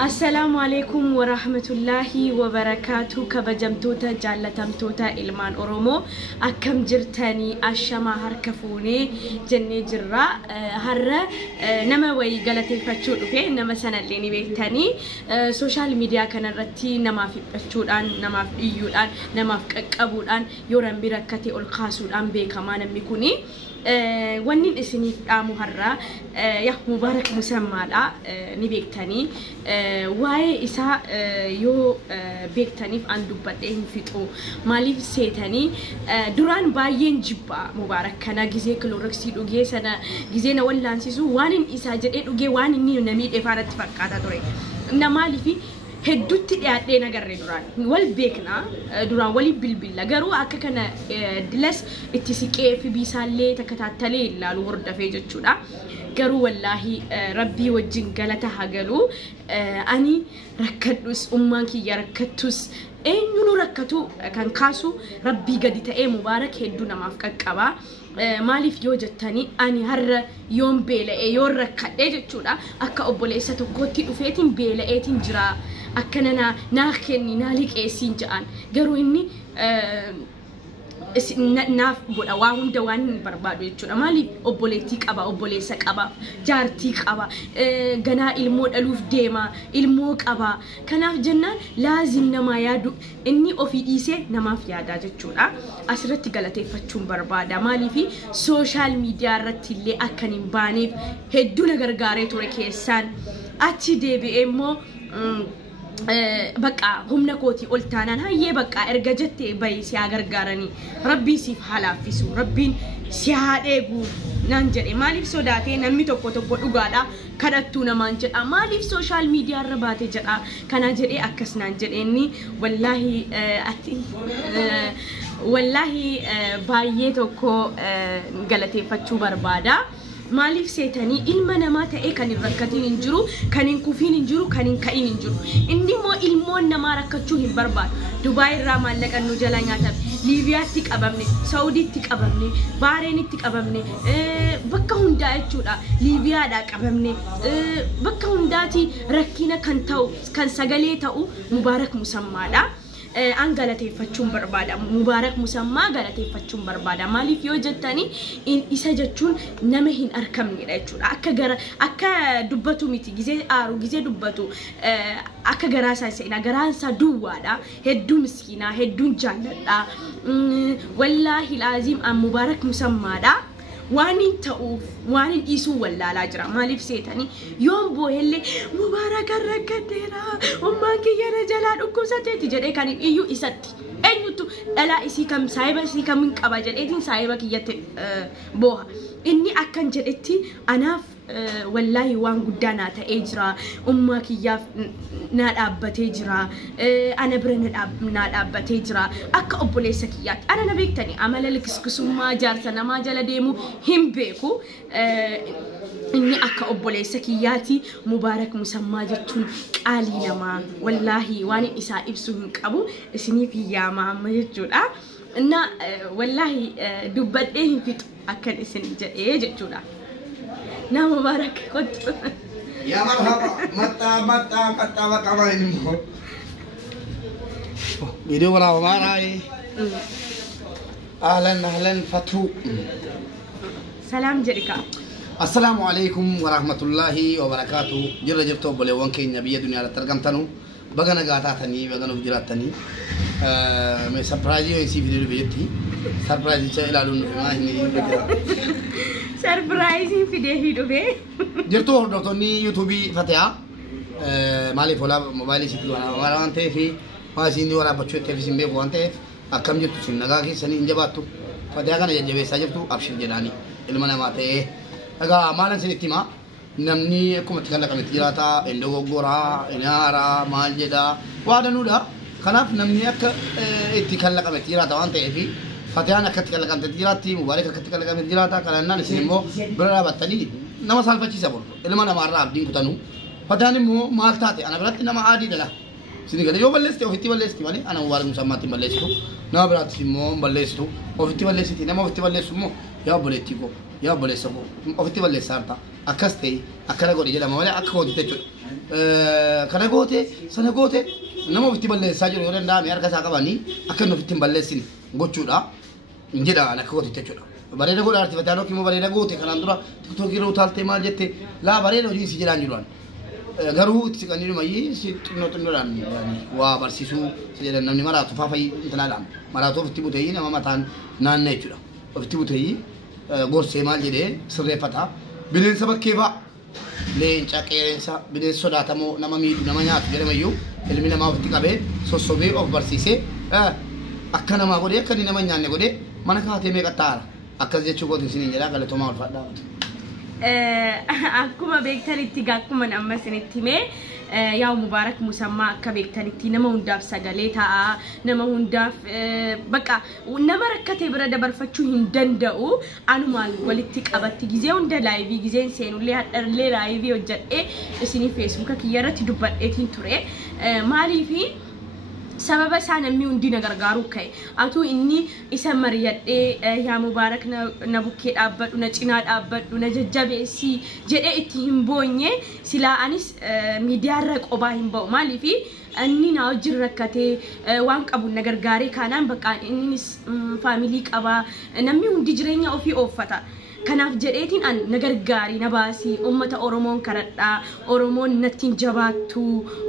السلام عليكم ورحمة الله وبركاته كبجمتوتا جالتمتوتا إلمان أورومو أكم جرتاني أشما هركفوني جني جرا هر نما وي غلطي فتشود اوكي نما سنة اللي بيتاني سوشال ميديا كان رتي نما في فتشودان نما في يودان نما في قبودان يورن بركتي القاسودان بي كمان ميكوني ونين اسني مهرة يا مبارك مسمى لا نبيكتني واي إسا يو بيكتني في عند بدين فيتو مالي سيتني دوران باين جبا مبارك كنا جزء كلوركسي دوجي سنة جزء نقول لانسيسو وانين إسا جد دوجي وانين نيو نميد إفارة تفكّاتا دوري نمالي في هدوت يعطينا جرّي دوران والبيكنا دوران ولي بالبلا جرو أككنا دلس اتسكي في بيسالة تكتاتلي لا الورد في جتشونا جرو والله ربي وجن قالتها قالوا أني ركدوس أمانكي يركدوس ينو ركتو كان كاسو ربي قد تأي مبارك هدونا مافكك كبا مالف يوجتني أني هر يوم بيلا يور ركد جتشونا أكا أبوليسة تقوتي وفيتين بيلا ايتين جرا أكننا ناخني نالك إيسين جان قالوا إني naaf godha waa hunda waan barbaadu jechuudha maaliif obboleettii qaba obboleessa qaba jaartii qaba ganaa ilmoo dhaluuf deema ilmoo qaba kanaaf jennaan laazim namaa yaadu inni ofii dhiisee namaaf yaadaa jechuudha asirratti galateeffachuun barbaada maaliif sooshaal miidiyaa irratti illee akkan hin baaneef hedduu na gargaaree ture keessaan achi deebi'ee immoo بقى هم نكوتي قلتانا هاي بقى ارجعتي باي سياغر غارني ربي سيف حالا فيسو ربي سياديغو نانجري ماليف سوداتي نمي توكو توكو دوغادا كدتونا مانجد ماليف سوشال ميديا رباتي جدا كان جري اكس نانجريني والله والله باي توكو غلطي فتشو بربادا مالف سيتاني إلما نما تأي كان الركتين إنجرو كان الكوفين إنجرو كان الكائن إنجرو إني مو إلمون نما ركتشوهم برباد دبي رامال لك أنو جلانيا تب ليبيا تك أبامني سعودي تك أبامني بحرين تك أبامني بكا هندا أجودا ليبيا داك أبامني بكا هنداتي ركينا كان تاو كان سجلي تاو مبارك مسمى لا أن غلطي فتشون بربادا مبارك مسمى غلطي فتشون بربادا مالي فيو جتاني إن إسا جتشون نمهين أركمني رأيتشون أكا دبتو ميتي جزي آرو جزي دبتو أكا غراسا سينا غراسا دوادا هدو مسكينا هدو جالدا والله لازم أن مبارك مسمى دا وانين تأوف وانين إيسو ولا لا جرا مالي بسيتاني يوم بوهلي مبارك الركديرا ومانك يا رجالان أكو ستي جري كان إيو إساتي أيو تو لا إسي كم سايبا إسي كم من كباجر إيدين سايبا كي يت بوها إني أكن جريتي أنا والله وان قدانا تأجرا أمك يا نال أب تجرا أنا برن نال أب تجرا أك أبولي سكيات أنا نبيكتني عمل لك سكسوما جارسنا ما جل ديمو هم بيكو إني أك أبولي سكياتي مبارك مسمى جتون قالي نما والله واني إساء إبسوهم كابو اسمي في ياما مجتولا إن والله دبت إيه في أكن اسم جتولا نعم مبارك كنت يا مرحبا متى كتا كمان فيديو ولا ما راي اهلا فتو سلام جريكا السلام عليكم ورحمة الله وبركاته جرجبتو بولي وانكي نبي دنيا ترجمتنو بغنا غاتاتني بغنا بجراتني मैं सरप्राइज ही इसी वीडियो भेजी थी सरप्राइज चला लूँ मैं नहीं सरप्राइज ही वीडियो ही डूबे जब तो डॉक्टर ने यूट्यूब فتح माली फोला मोबाइल से दुआना हमारा अंते في मासिंदी वाला बच्चों थे फिर सिंबे बोलते अकम जब तुम नगा की सनी इंजब आतु فتح का नहीं जब ऐसा जब तू ऑप्शन जलानी इल्माना माते अगर हमारा से इतना नमनी को मत करना कम तीरा था इंडोगो गोरा इनारा मालजेदा वादनुड़ा خلاف نمني أك اتكلم لك متيرة طبعا تأبي فتيانا كتكلم لك متيرة مبارك كتكلم لك متيرة كلامنا نسيمو برا بتلي نما سالفة شيء سبب إلما أنا مرة عبدين كتانو فتياني مو مالتاتي أنا برات نما عادي ده لا سيدي كده يوم بلستي أو فتي بلستي ماني أنا مبارك مسماتي بلستو نما برات سيمو بلستو أو فتي بلستي نما فتي بلستو مو يا بلستيكو يا بلستو أو فتي بلست سارتا أكستي أكلا قولي جدا ما ولا أكو دتشو kana goote sana goote nama ofitti balleessaa jiru yoo danda'ame harka isaa qabanii akka inni ofitti hin balleessine gochuudha injedha ana akka goote jechuudha bareeda godha artifataan yookiin immoo bareeda goote kanaan dura tiktookii irra utaaltee maal jette laa bareeda hojii si jedhaan jiruan garuu itti siqanii dhumayyii si xinnoodhaan waa barsiisuu si jedhan namni maraatu faafayii intanaadhaan maraatu ofitti buteeyyii nama mataan naanna jechuudha ofitti buteeyyii gorsee maal jedhee sirreeffata bineensa bakkee fa'a leenca qeerransa bineensa sodaatamoo nama miidhu nama nyaatu jedhamayyuu ilmi namaa ofitti qabee sossobee of barsiisee akka namaa godhee akka inni nama nyaanne godhee mana kaatee meeqa taara akkas jechuu gootin isiniin jedhaa galatoomaa ulfaadhaa akkuma beektanitti akkuma amma isinitti himee yaa Mubaarak Musammaa akka beektanitti nama hundaaf sagalee ta'a nama hundaaf bakka nama rakkatee bira dabarfachuu hin danda'u anumaan walitti qabatti gizee hunda laayivii gizeen seenullee hadharlee laayivii hojjedhee isinii feesbuuka kiyya irratti dubbadheetiin ture maaliifi sababa isaa namni hundi na gargaaruu ka'e atuu inni isa mariyadhee yaa Mubaarak na bukkee dhaabbadhu na cinaa dhaabbadhu na jajjabeessii jedhee itti hin boonye silaa anis miidiyaarra qobaa hin ba'u maaliifi inni na wajjin rakkatee waan qabu na gargaaree kaanaan bakka innis faamilii qabaa namni hundi jireenya ofii ooffata kanaaf jedheetiin an na gargaari na baasii ummata Oromoon karadhaa Oromoon nattiin jabaattu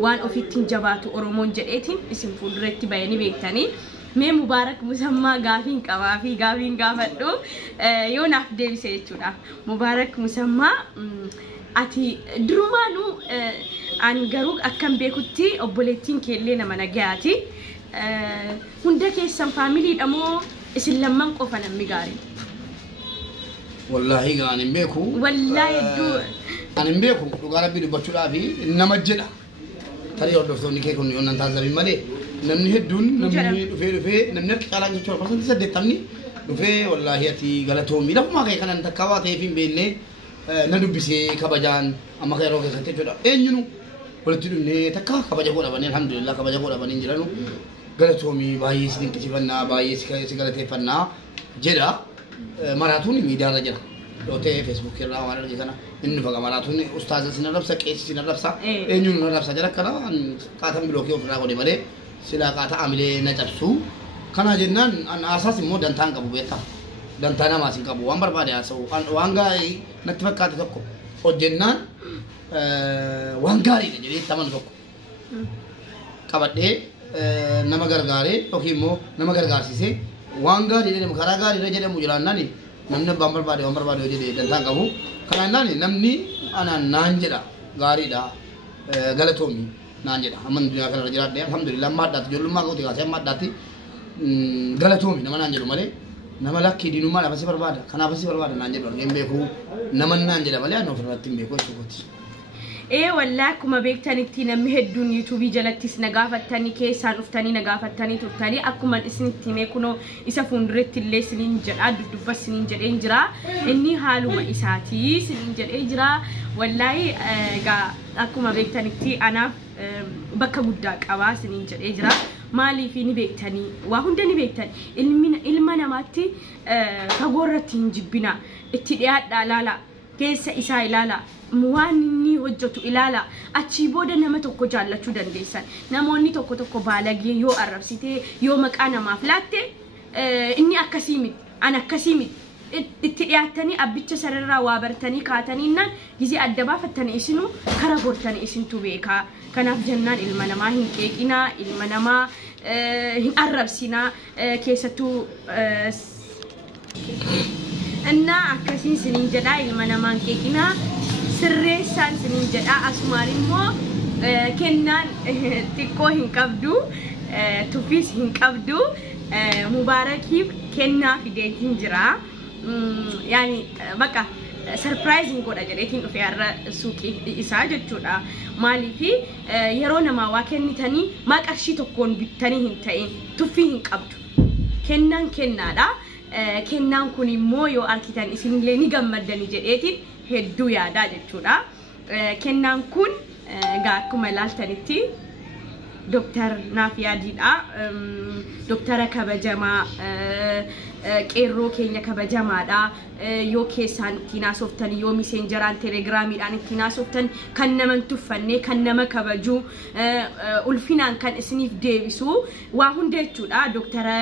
waan ofittiin jabaatu Oromoon jedheetiin isin fuulduratti bayanii beektanii mee Mubaarak Musammaa gaafiin qabaa fi gaafiin gaafadhu yoo naaf deebise jechuudha Mubaarak Musammaa ati durumaanuu an garuu akkam beekutti obboleettiin keellee nama nagayaati hunda keessan faamiliidha moo isin lamman qofa namni gaarii والله أنا مبيكو والله يدو أنا مبيكو وقال بيدو بتشولا في نمجدا ترى يودو فوني كيكون يوم ننتظر بمالي نمني هدون نمني دفي نمني كلا جيشوا بس أنت سدت تمني دفي والله يأتي غلطهم إذا ما كي كنا نتكوا تيفين بينه ندو بيسي كبجان أما كيرو كسرت جدا إنجنو ولتدو نه تكوا كبجان كورا بني الحمد لله كبجان كورا بني جلانو غلطهم بايس دين كتيبنا بايس كغلطه فنا جدا maraatuun miidiyaa jira loote Facebook irraa waan argite kana inni faga maraatuun ustaaza sinarrabsa qeessi sinarrabsa eenyuun narrabsa jira kana qaatam bilookii ofirraa godhe malee silaa qaata amilee na cabsu kana jennaan an asaas immoo dantaan qabu beektaa dantaa namaas hin qabu waan barbaade haasa'u waan gaarii natti fakkaate tokko hojjennaan waan gaariidha jedhee taman tokko qabadhee nama gargaaree yookiin immoo nama gargaarsisee waan gaarii jedhamu karaa gaarii jedhamu jiraannani namni abbaan barbaade waan barbaade hojii dantaan qabu kanaannaan namni anaan naan jedha gaariidha galatoomi naan jedha amman duniyaa kanarra jiraadhe alhamdulillah amma addaatti ijoollummaa kooti kaasee amma addaatti galatoomi nama naan jedhu malee nama lakkii diinummaa lafasi barbaada kanaaf asi barbaada naan jedhu argeen beeku nama naan jedha malee ani ofirratti hin beeku jechuukooti. والله كما بيكتني نمي هدون يوتيوب جلتيس نقافتني كيسان افتني نقافتني تفتني أكما الاسم التيمي كنو إسافون ريت اللي سنين جرا دبا سنين جر إنجرا إني حالو ما إساتي سنين جر إنجرا والله أكما بيكتني أنا بكا بداك أوا سنين جر إنجرا مالي فيني بيكتني وهندني بيكتني إلمنا ماتي فغورتين جبنا اتداء لا keessa isaa ilaala waan inni hojjetu ilaala achi booda nama tokko jaallachuu dandeessan namoonni tokko baalagee yoo arrabsitee yoo maqaa namaaf laatte inni akkasii miti an akkasii miti itti dhiyaatanii abbicha sararraa waa bartanii kaataniinnan gizee adda baafattanii isinu kara gortanii isintu beekaa kanaaf jennaan ilma namaa hin qeeqinaa ilma namaa hin arrabsinaa keessattuu أنا أكاسين سنين جدا إلما نمان كيكنا سرّيسان سنين جدا أسمارين مو كنا تكو هنكبدو توفيس هنكبدو مباركي كنا في ديتين جرا يعني بقى سرپرايزين كودا جريتين في السوقي إساجة جدا مالي في يرونا ما واكني تاني ما كأشي تكون بتاني هنتين توفي هنكبدو كنا دا كنان كوني مويو أركيتان إسمين لني جمدني جديتين هدو يا دا جتودا كنان كون جاكم لالتنتي دكتور نافيا ديدا دكتورة كبجما qeerroo keenya kabajamaadha yoo keessaan ittiin haasoftan yoo messengeraan telegiraamiidhaan ittiin haasoftan kan nama tuffanne kan nama kabaju ulfinaan kan isiniif deebisu waa hunda jechuudha doktara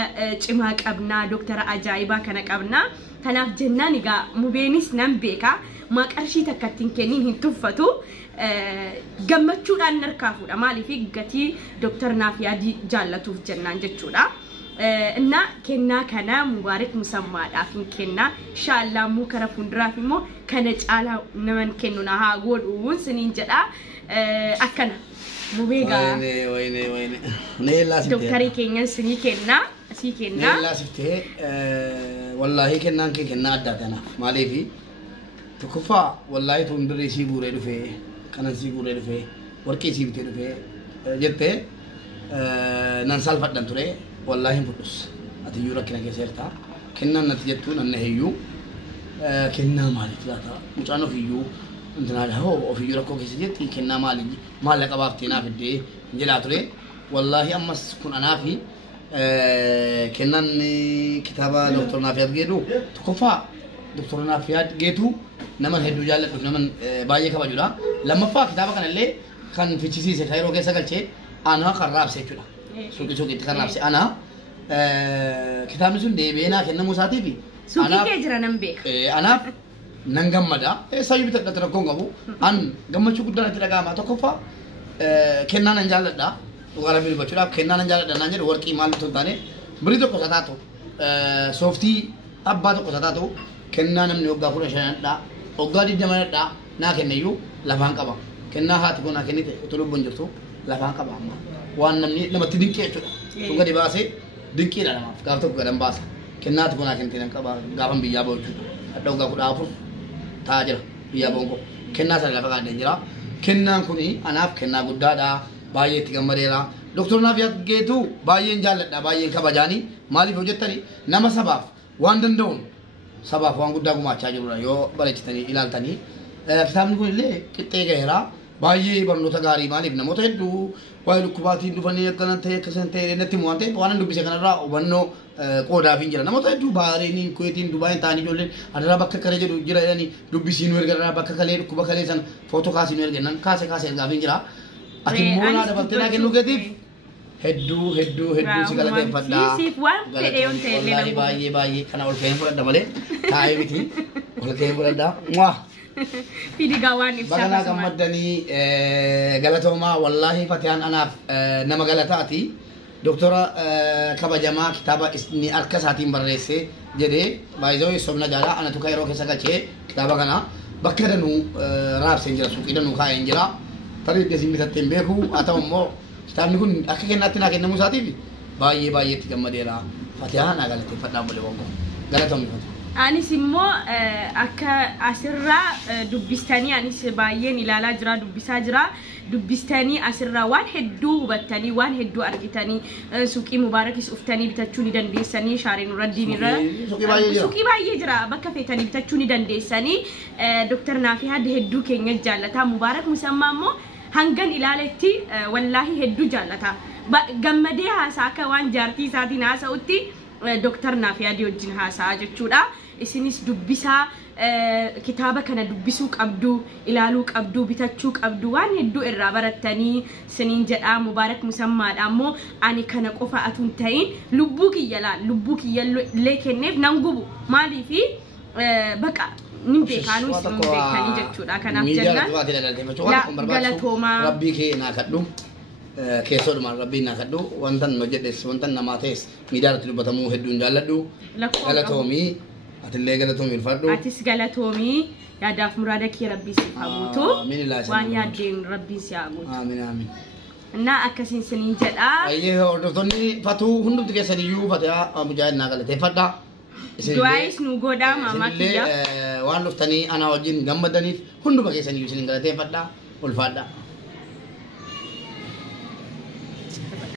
cimaa qabna doktara ajaa'ibaa kana qabna kanaaf jennaan egaa mubeenis nan beeka maqarshii takkattiin kennin hin tuffatu gammachuudhaan narkaafuudha maaliif gatii doktor Naafiyaadii jaallatuuf jennaan jechuudha እና ከና ከና ሙባረክ ሙሰማዳፍ ከና ኢንሻአላህ ሙ ከረፉ ድራፍ ሞ ከነጫላ ነመን ከኑና ሃጎዱን ስኒንጀዳ አከና ሙቤጋ ወይኔ ነላ ሲቴ ዶክተር ከኛን ስኒ ከና ሲከና ነላ ሲቴ والله ከናን ከና አዳተና ማለፊ ተኩፋ والله ቱንድሪ ሲቡሬ ዱፌ ከነን ሲቡሬ ዱፌ ወርቂ ሲብቴ ዱፌ ጀቴ ናንሳል ፈደን ቱሬ والله فلوس أتيجوا ركنا كسرتا كنا نتيجتون أنه هيو كنا مالي ثلاثة مش أنا فيو أنتنا له هو فيو ركوا كسرتي كنا مالي مالك أبغى في الدي جلاتوري والله أما سكون أنا في كنا كتابة دكتور نافيات جيتو تكفى دكتور نافيات جيتو نمن هدو جالك نمن باية كباجولا لما فا كتابة كان اللي كان في تشيسي سكايرو كيسا كلشة أنا خراب سيجولا سوكي سوكي تكرر نفسي أنا كتاب مسون ديبينا كنا مساتي في سوكي كجرا نمبيك أنا نعم ماذا سايب تتركون كابو أن جمع شو كده نتلاقى ما تكفى كنا ننجال ده وقالوا بيلو بتشولا كنا ننجال ده نانجر وركي مال تودانه بريدو كذا سوفتي أبى كذا كنا نمني وقع كل شيء ده وقع دي جمال ده نا كنا يو لفان كبا كنا هات كنا كني تلو بنجرتو لفان كبا waan namni namatti dinqee jechuudha. Sun gadi baasee dinqiidha namaaf gaaf tokko gadan baasa. Kennaati kun akin tiin qaba gaafan biyyaa ba'u jechuudha. Adda waggaa kudha afur taa'aa jira biyyaa ba'uun koo. Kennaa sana lafa qaadeen jira. Kennaan kuni anaaf kennaa guddaadha. Baay'ee itti gammadeera. Doktor Naafiyaat Geetuu baay'een jaalladha baay'een kabajaanii maaliif hojjettani nama sabaaf waan danda'uun sabaaf waan guddaa gumaachaa jirudha yoo bareechitanii ilaaltanii. Kitaabni kun illee qixxee gaheera. baay'ee barnoota gaarii maaliif namoota hedduu waa'ee dhukkubaatiin dhufanii akkana ta'e akkasan ta'e natti immoo waan ta'eef waan dubbise kanarraa hubannoo qoodaaf hin jira namoota hedduu Bahareeniin Kuweetiin Dubaayin ta'anii ijoolleen adaraa bakka kale jedhu jira jedhanii dubbisii nu ergan bakka kalee dhukkuba kalee san footoo kaasii nu ergan kaase ergaaf hin jira ati immoo naa dabaltee naa kennu keetiif hedduu si galateeffadha wallaahi baay'ee kana ol ka'een fudhadha malee taa'ee miti ol ka'een fudhadha Pidigawan Bagana kamadani galatoma wallahi fatihan anaf nama galatati doktora kabajama kitaba ni arkasatin barrese jede baizo somna jala ana tukairo kesa kache kitaba kana bakkadanu rab senjira suqidanu ka enjira tari desimita tembeku atawmo kitabni kun akkennatina kennamu satifi baay'ee tigammadera fatihan agalate fadda bole wongo galatomi Anis immoo akka asirraa dubbistanii anis baay'een ilaalaa jira dubbisaa jira dubbistanii asirraa waan hedduu hubattanii waan hedduu argitanii suuqii mubaarakis uftanii bitachuu ni dandeessanii shaareen raddiin irra suuqii baay'ee jira bakka feetanii bitachuu ni dandeessanii Dr. Naafiyaad hedduu keenya jaallata mubaarak musammaa immoo hangan ilaaletti wallaahi hedduu jaallata gammadee haasaa akka waan jaartii isaatiin haasa'utti Dr. Naafiyaad wajjin haasaa jechuudha isinis dubbisaa kitaaba kana dubbisuu qabdu ilaaluu qabdu bitachuu qabdu waan hedduu irraa barattanii siniin jedhaa mubaarak musammaadha ammoo ani kana qofa atun ta'in lubbuu kiyya illee kenneef nan gubu maaliifi baqa nin beekaanu isin beekanii jechuudha kanaaf jennaan galatoomaa rabbii kee naa kadhu keessodhuma rabbiin naa kadhu wantan no jedhes wantan namaa ta'es miidiyaarratti dubbatamuu hedduun jaalladhu galatoomii atillee galatoomii ulfadhu atis galatoomii yaadaaf muraada kee rabbii si haguutu waan yaaddeen rabbiin si haguutu amiin እና አከሲን ስኒን ጀዳ አየ ኦርዶቶኒ ፈቱ ሁንዱም ትገሰልዩ ፈታ ሙጃሂድ ና ገለቴፈዳ ዱአይስ ኑ ጎዳ ማማኪያ ዋን ሉፍተኒ አና ወጂን ገመደኒፍ ሁንዱ በገሰልዩ ስኒን ገለቴፈዳ ኡልፋዳ